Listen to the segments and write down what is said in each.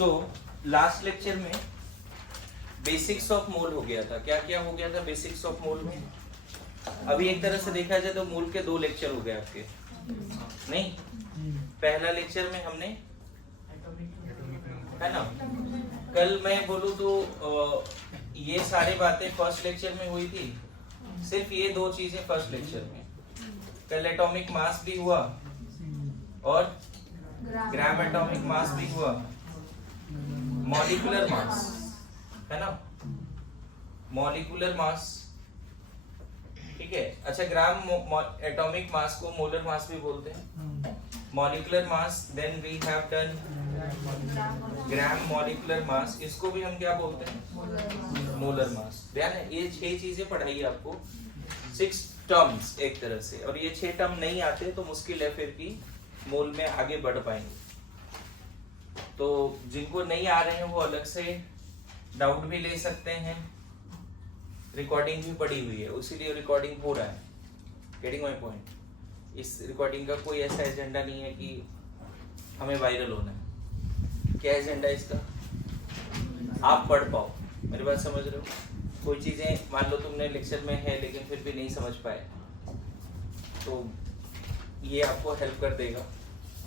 So last lecture में basics of mole हो गया था। क्या क्या हो गया था बेसिक्स ऑफ मोल में? अभी एक तरह से देखा जाए तो मोल के 2 लेक्चर हो गए आपके, नहीं? पहला लेक्चर में हमने, है ना, कल मैं बोलूं तो ये सारी बातें फर्स्ट लेक्चर में हुई थी, सिर्फ ये 2 चीजें फर्स्ट लेक्चर में। कल एटॉमिक मास भी हुआ और ग्राम एटॉमिक मास भी हुआ, मॉलिक्यूलर मास, है ना, मॉलिक्यूलर मास, ठीक है। अच्छा, ग्राम एटॉमिक मास को मोलर मास भी बोलते हैं, molecular mass. Then we have done gram molecular mass, इसको भी हम क्या बोलते हैं? Molar mass. ध्यान है, ये 6 चीजें पढ़ाई है आपको, 6 टर्म्स एक तरह से, और ये 6 टर्म नहीं आते तो मुश्किल है फिर भी मोल में आगे बढ़ पाएंगे। तो जिनको नहीं आ रहे हैं वो अलग से डाउट भी ले सकते हैं। रिकॉर्डिंग भी पड़ी हुई है, उसीलिए रिकॉर्डिंग हो रहा है। Getting my point? इस रिकॉर्डिंग का कोई ऐसा एजेंडा नहीं है कि हमें वायरल होना है। क्या एजेंडा है इसका? आप पढ़ पाओ। मेरी बात समझ रहे हो? कोई चीजें मान लो तुमने लेक्चर में है लेकिन फिर भी नहीं समझ पाए, तो ये आपको हेल्प कर देगा।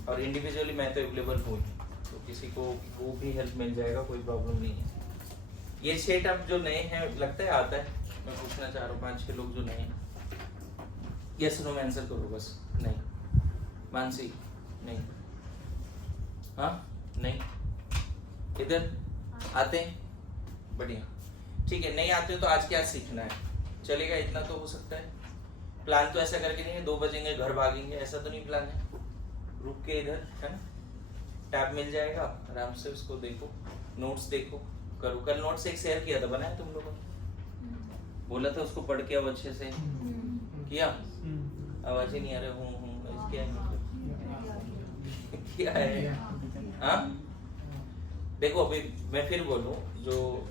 और इंडिविजुअली मैं तो अवेलेबल हूँ, तो किसी को वो भी हेल्प मिल जाएगा, कोई प्रॉब्लम नहीं है। ये 6 टर्म जो नए हैं, लगता है आता है, मैं पूछना चाह रहा हूँ 5-6 लोग जो नए हैं, यस नो में आंसर करो बस। नहीं मानसी, नहीं, हाँ नहीं, इधर आते हैं, बढ़िया, ठीक है। नहीं आते हो तो आज क्या सीखना है, चलेगा, इतना तो हो सकता है। प्लान तो ऐसा करके नहीं है 2 बजेंगे घर भागेंगे, ऐसा तो नहीं प्लान है। रुक के इधर, है ना, टैब मिल जाएगा, आराम से उसको देखो, नोट्स देखो, करो। कल नोट्स एक शेयर किया था, बनाया तुम लोगों ने? बोला था उसको पढ़ के अब अच्छे से किया? आवाज ही नहीं आ रहा। हूँ क्या है क्या है? हाँ, देखो अभी मैं फिर बोलूं, जो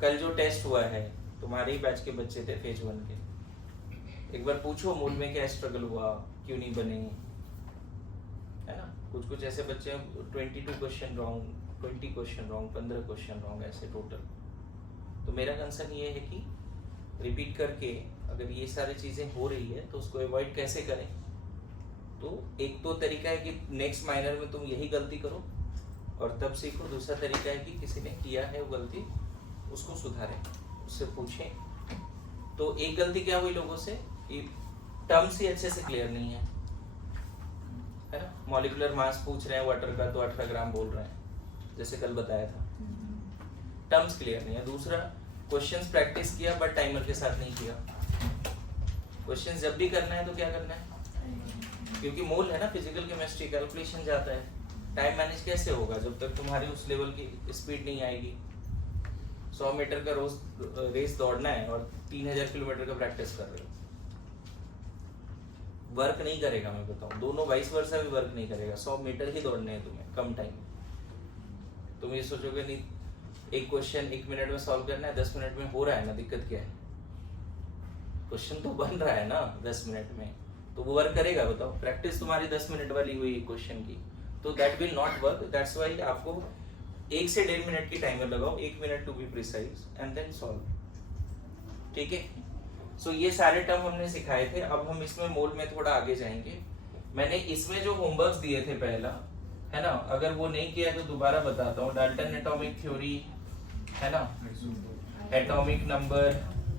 कल जो टेस्ट हुआ है, तुम्हारे ही बैच के बच्चे थे फेज 1 के, एक बार पूछो मूल में क्या स्ट्रगल हुआ, क्यों नहीं बने, है ना। कुछ ऐसे बच्चे हैं 22 question wrong, 20 question wrong, 15 question wrong, ऐसे टोटल। तो मेरा कंसर्न ये है कि रिपीट करके अगर ये सारी चीजें हो रही है तो उसको अवॉइड कैसे करें। तो एक तो तरीका है कि नेक्स्ट माइनर में तुम यही गलती करो और तब सीखो। दूसरा तरीका है कि किसी ने किया है वो गलती, उसको सुधारें, उससे पूछें। तो एक गलती क्या हुई लोगों से कि टर्म्स ही अच्छे से क्लियर नहीं है ना। मॉलिक्यूलर मास पूछ रहे हैं वाटर का तो 18 ग्राम बोल रहे हैं, जैसे कल बताया था, टर्म्स क्लियर नहीं है। दूसरा, क्वेश्चंस प्रैक्टिस किया बट टाइमर के साथ नहीं किया। क्वेश्चंस जब भी करना है तो क्या करना है, क्योंकि मोल है ना, फिजिकल केमिस्ट्री, कैलकुलेशन जाता है। टाइम मैनेज कैसे होगा जब तक तुम्हारी उस लेवल की स्पीड नहीं आएगी। 100 मीटर का रोज रेस दौड़ना है और 3000 किलोमीटर का प्रैक्टिस कर रहे हो, वर्क नहीं करेगा। मैं बताऊं, दोनों वाइस वर्सा भी वर्क नहीं करेगा। 100 मीटर ही दौड़ने हैं तुम्हें कम टाइम। तुम ये सोचोगे नहीं एक क्वेश्चन 1 मिनट में सॉल्व करना है, 10 मिनट में हो रहा है ना, दिक्कत क्या है? क्वेश्चन तो बन रहा है ना 10 मिनट में, तो वो वर्क करेगा? बताओ, प्रैक्टिस तुम्हारी 10 मिनट वाली हुई क्वेश्चन की, तो that will not work. That's why आपको 1 से 1.5 मिनट की टाइमर लगाओ, 1 minute to be precise, and then solve. ठीक है। सो ये सारे टर्म हमने सिखाए थे। अब हम इसमें मोल में थोड़ा आगे जाएंगे। मैंने इसमें जो होमवर्क दिए थे पहला, है ना, अगर वो नहीं किया तो दोबारा बताता हूँ। डाल्टन एटॉमिक थ्योरी, है ना, atomic number,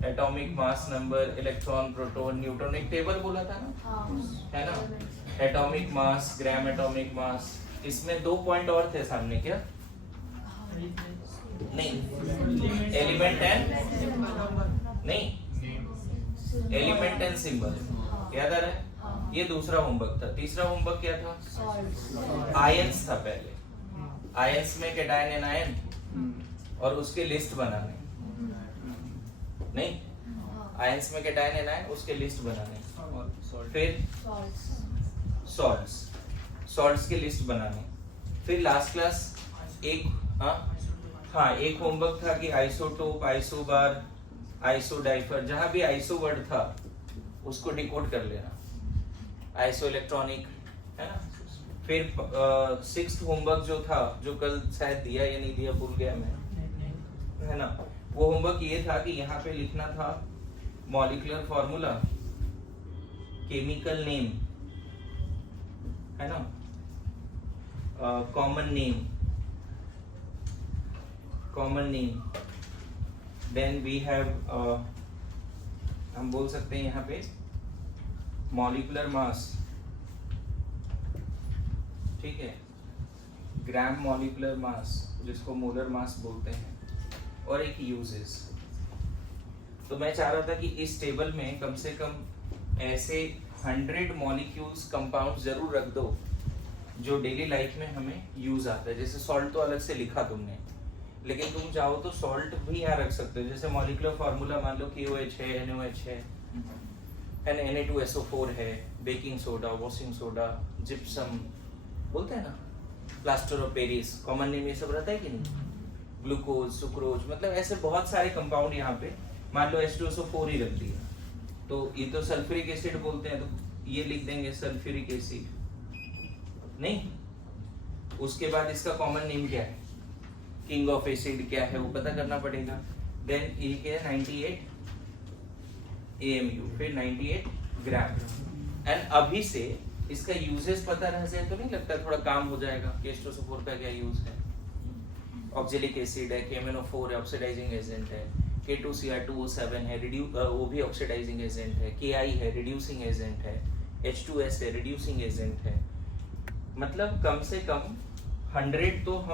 atomic mass number, electron, proton, neutron, एक टेबल बोला था ना, है ना, atomic mass, gram atomic mass. इसमें 2 पॉइंट और थे सामने, क्या नहीं, एलिमेंट एंड नहीं, एलिमेंट एंड सिंबल, याद आ रहा है? ये दूसरा होमवर्क था। तीसरा होमवर्क क्या था? आयंस था पहले। आयंस में कैटायन एंड आयन और उसके लिस्ट बनाने, नहीं, आयंस में कैटायन एंड आयन, उसके लिस्ट बनाने। फिर सॉल्ट्स के लिस्ट बनाने। फिर लास्ट क्लास एक एक होमवर्क था कि आइसोटोप, आइसोबार, आइसोडाइफर, जहां भी आइसो वर्ड था उसको डिकोड कर लेना। आइसो इलेक्ट्रॉनिक, है ना, फिर 6th होमवर्क जो था, जो कल शायद दिया या नहीं दिया भूल गया मैं, है ना, वो होमवर्क ये था कि यहाँ पे लिखना था मॉलिक्यूलर फॉर्मूला, केमिकल नेम, है ना, common name, then we have, हम बोल सकते हैं यहाँ पे मॉलिक्यूलर मास, ठीक है, ग्राम मॉलिक्यूलर मास जिसको मोलर मास बोलते हैं, और एक यूजेस। तो मैं चाह रहा था कि इस टेबल में कम से कम ऐसे 100 मॉलिक्यूल्स कंपाउंड जरूर रख दो जो डेली लाइफ में हमें यूज आता है। जैसे सॉल्ट तो अलग से लिखा तुमने, लेकिन तुम चाहो तो सॉल्ट भी यहाँ रख सकते हो। जैसे मॉलिक्यूलर फार्मूला मान लो KOH है, NOH है, Na2SO4 है, baking soda, washing soda, gypsum बोलते हैं ना, plaster of Paris, common name ये सब रहता है कि नहीं, ग्लूकोज, सुक्रोज, मतलब ऐसे बहुत सारे कंपाउंड यहाँ पे, मान लो H2SO4 ही रख दिया, तो ये तो सल्फ्यूरिक एसिड बोलते हैं, तो ये लिख देंगे सल्फ्यूरिक एसिड, नहीं, उसके बाद इसका कॉमन नेम क्या है, किंग ऑफ एसिड क्या है वो पता करना पड़ेगा। देन ये क्या है 98 AMU, फिर 98 ग्राम। एंड अभी से इसका यूजेस पता रह जाए तो नहीं लगता थोड़ा काम हो जाएगा कि H2SO4 का क्या यूज है। ऑक्जेलिक एसिड है, KMnO4 है, ऑक्सीडाइजिंग एजेंट है, K2Cr2O7 है, वो भी ऑक्सीडाइजिंग एजेंट है, Ki है, रिड्यूसिंग एजेंट है, H2S है, रिड्यूसिंग एजेंट है। मतलब कम से कम 100 तो हम